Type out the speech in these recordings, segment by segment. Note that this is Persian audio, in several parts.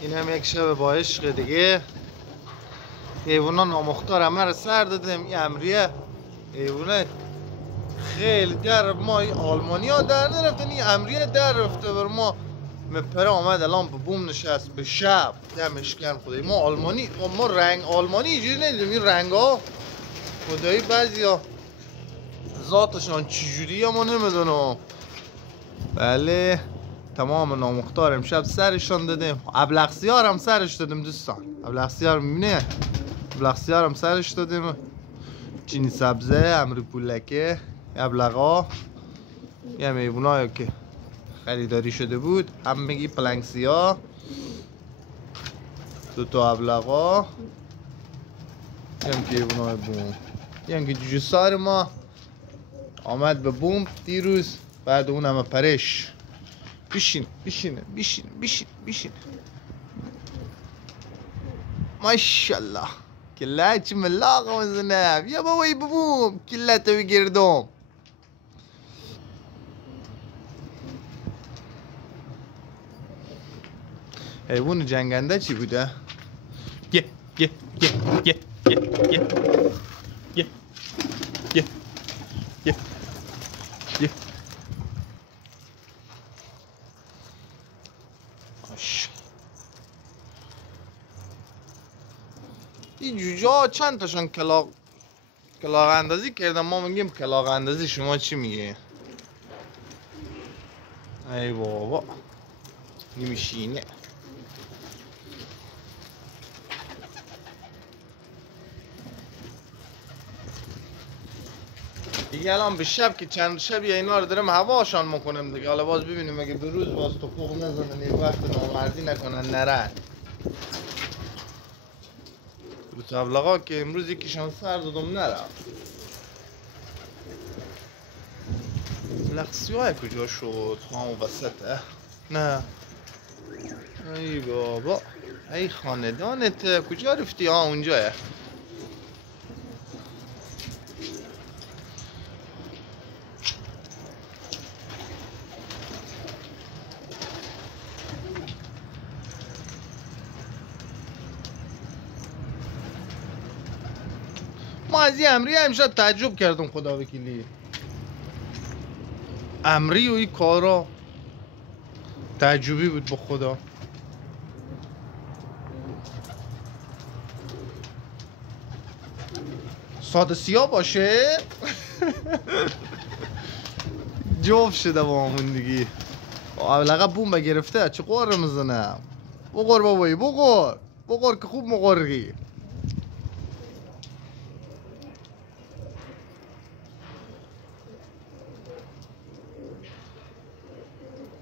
این هم یک شب با عشق دیگه. حیوانا نامختار همه رو سر دادیم. این امریه حیوانه خیلی در ما آلمانی ها در نرفتن، این امریه در رفته بر ما. مپره آمد الان به بوم نشست به شب دمش گرم. خدایی ما آلمانی، ما رنگ آلمانی اینجوری ندیدیم. این رنگ ها خدایی بعضی ها ذاتشان چجوری ما نمیدونم. بله تمام نامختار امشب سرشان دادیم. ابلغسیار هم سرش دادیم دوستان. ابلغسیار میبینه، ابلغسیار هم سرش دادیم. چینی سبزه، امری پولکه، ابلغا، یه میبونایی که خریداری شده بود. هم میگی پلنگسیا، دوتا ابلغا، هم که میبونای بوم، هم که جوجوسار ما آمد به بوم دیروز. بعد اون همه پرش. بشین بشین بشین بشین بشین. ماشالله کله چی ملاقه مزنه. بیا بابایی ببوم کله تو بگردم. حیوان جنگنده چی بوده؟ یه یه یه یه یه یه یه یه یه یه. این جوجه ها چند تاشون کلاغ اندازی کردن. ما میگیم کلاغ اندازی، شما چی میگه؟ ای بابا نمیشینه. دیگه الان به شب که چند شب یا اینا رو دارم هواشان میکنم دیگه. حالا باز ببینیم اگه به روز باز تو خوب نزنن یک وقت نامردی نکنن نرن. رو تبلغا که امروز یکیشان سر دادم نرفت. لقصیای کجا شد؟ همون وسطه؟ نه ای بابا ای خاندانت کجا رفتی؟ ها اونجاه. ما از این امری امشب تعجب کردم خدا وکیلی. امری و این کارا تعجبی بود به خدا. ساده سیاه باشه جوف شده با همون دیگه. ابلغا بوم بگرفته چه قور میزنم. بقور بابایی بقور که خوب مقرقی.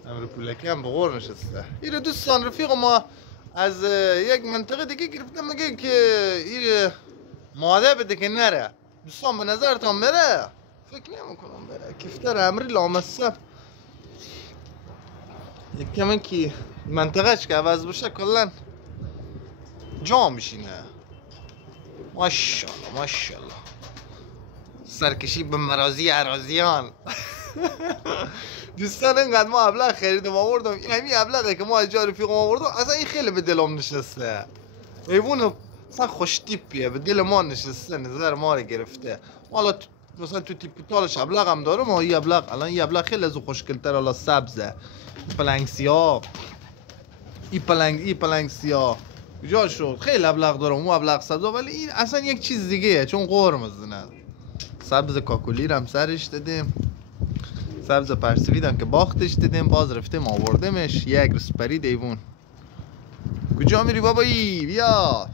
امر پولکی هم بقور نشسته. این دوستان رفیق ما از یک منطقه دیگه گرفتم میگه که این ماده بده که نره. دوستان به نظرتان بره؟ فکر نمیکنم بره. کفتر امری لامصب یک کمی که منطقهش که عوض بشه کلن جا میشینه. ماشاءالله ماشاءالله سرکشی به مرازی اراضیان. دوستان اینقدر ما ابلغ خریدم آوردم. همین ابلغه که ما از جا رفیقم آوردم اصلا این خیلی به دلم نشسته. حیوان اصلا خوش تیپیه، به دل ما نشسته، نظر ما رو گرفته. حالا مثلا تو تیپیتالش ابلغ هم دارم. این ابلغ الان این ابلغ خیلی از اون خوشگل‌تر. حالا سبزه پلنگ سیاه. این پلنگ سیاه کجا شد؟ خیلی ابلغ دارم. اون ابلغ سبزه ولی این اصلا یک چیز دیگه چون قرمز نه. سبز کاکولی رو هم سرش دادیم. سبز پرسویدم که باختش دادیم. باز رفتیم آوردمش. یک روز پرید ایوون. کجا میری بابایی؟ بیا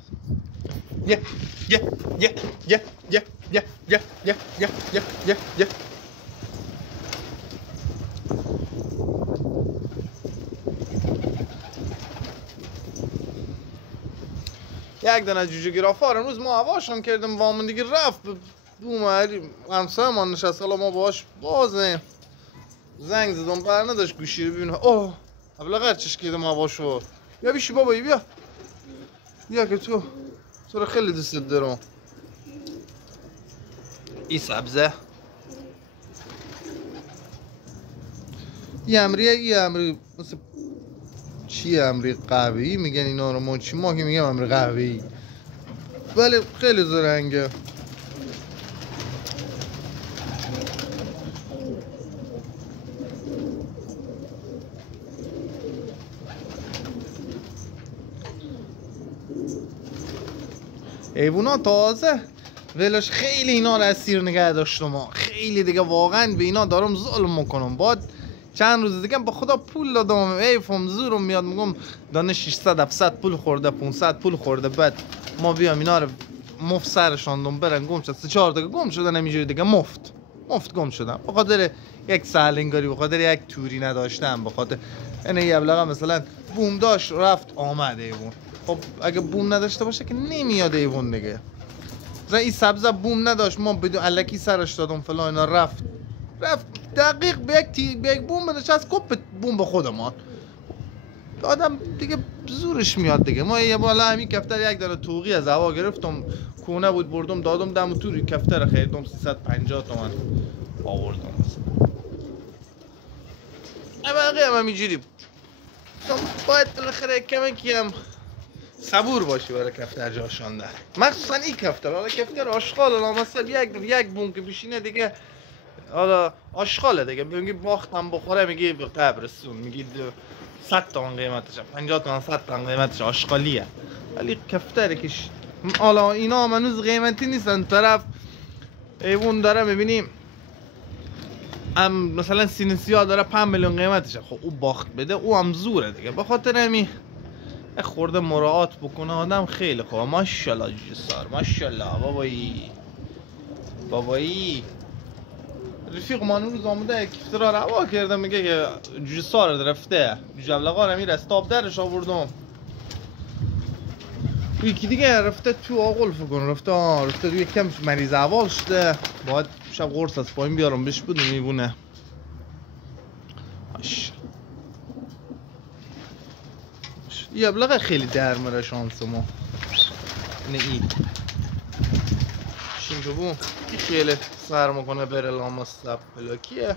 یه یه یه یه یه یه یه یه یه یه یه یه. یک دانه جوجه گرافار امروز ما هواشان کردیم وامون دیگه رفت بوم. همسایه ما نشست. حالا ما باهاش بازیم. زنگ زدم بر نداشت گوشی رو ببینه. اوه ابلغ چش کردم هواشو. بیا بیشی بابایی بیا که تو رو خیلی دوست دارم. این سبزه یه امری مثل چی امری قهوه‌ای میگن اینا رو، ما چی، ما که میگم امری قهوه‌ای، ولی خیلی زرنگه. ایوونا تازه ولش خیلی اینا رو اسیر نگه داشتم ما، خیلی دیگه واقعا به اینا دارم ظلم میکنم. بعد چند روز دیگه به خدا پول دادم، ایفم زورم میاد میگم دانه 600 700 پول خورده، 500 پول خورده، بعد ما بیام اینا رو مفت سرشاندم برن گم شد. 3-4 دیگه گم شدن همینجوری دیگه، مفت گم شدن به خاطر یک سهلنگاری، به خاطر یک توری نداشتم، به خاطر یعنی یه ابلغه مثلا بوم داشت رفت آمد ایوون. خب اگه بوم نداشته باشه که نمیاد ایوون دیگه. مثلا این سبزه بوم نداشت، ما بدون الکی سرش دادم فلان، اینا رفت دقیق به یک بوم نشست کپ بوم به خودمان. آدم دیگه زورش میاد دیگه. ما یه بالا همین کفتر یک دانه توقی از هوا گرفتم، کونه بود بردم دادم دم توری کفتر خریدم 350 تومن آوردم مثلا. بقیه هم همینجوری باید بالاخره کم صبور باشی برای کفتر جاشاندن، مخصوصا این کفتر. حالا کفتر آشغال، حالا مثلا یک بوم که بشینه دیگه، حالا آشغاله دیگه، میگی باختم بخوره میگی به قبرستون، میگی 100 تومن قیمتشه، 50 تومن 100 تومن قیمتشه، آشغالیه. ولی کفتره که حالا اینا هم هنوز قیمتی نیستن. طرف ایوون داره میبینیم مثلا سینسیا داره 5 میلیون قیمتشه، خب او باخت بده او هم زوره دیگه. به خاطر همین خورده مراعات بکنه آدم خیلی خوبه. ماشاءالله جسار، ماشاءالله بابایی. رفیق ما روز آمده یک افترا روا کرده، میگه که جسار رفته جبلقا رو میره استاب درش آوردم، یکی دیگه رفته تو آقل فکر رفته تو یکم مریض اول شده، باید شب قرص از پایین بیارم بهش بدم میبونه. یه ابلغه خیلی در مره شانس ما نه این شیم جبون کی خیلی سر میکنه بره لامستب پلاکیه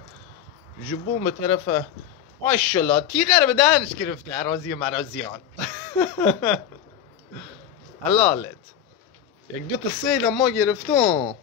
جبون به طرف ماشالله تیغه رو به دهنش گرفته اراضی مرازیان. حلالت یک 2 تا سید ما گرفتم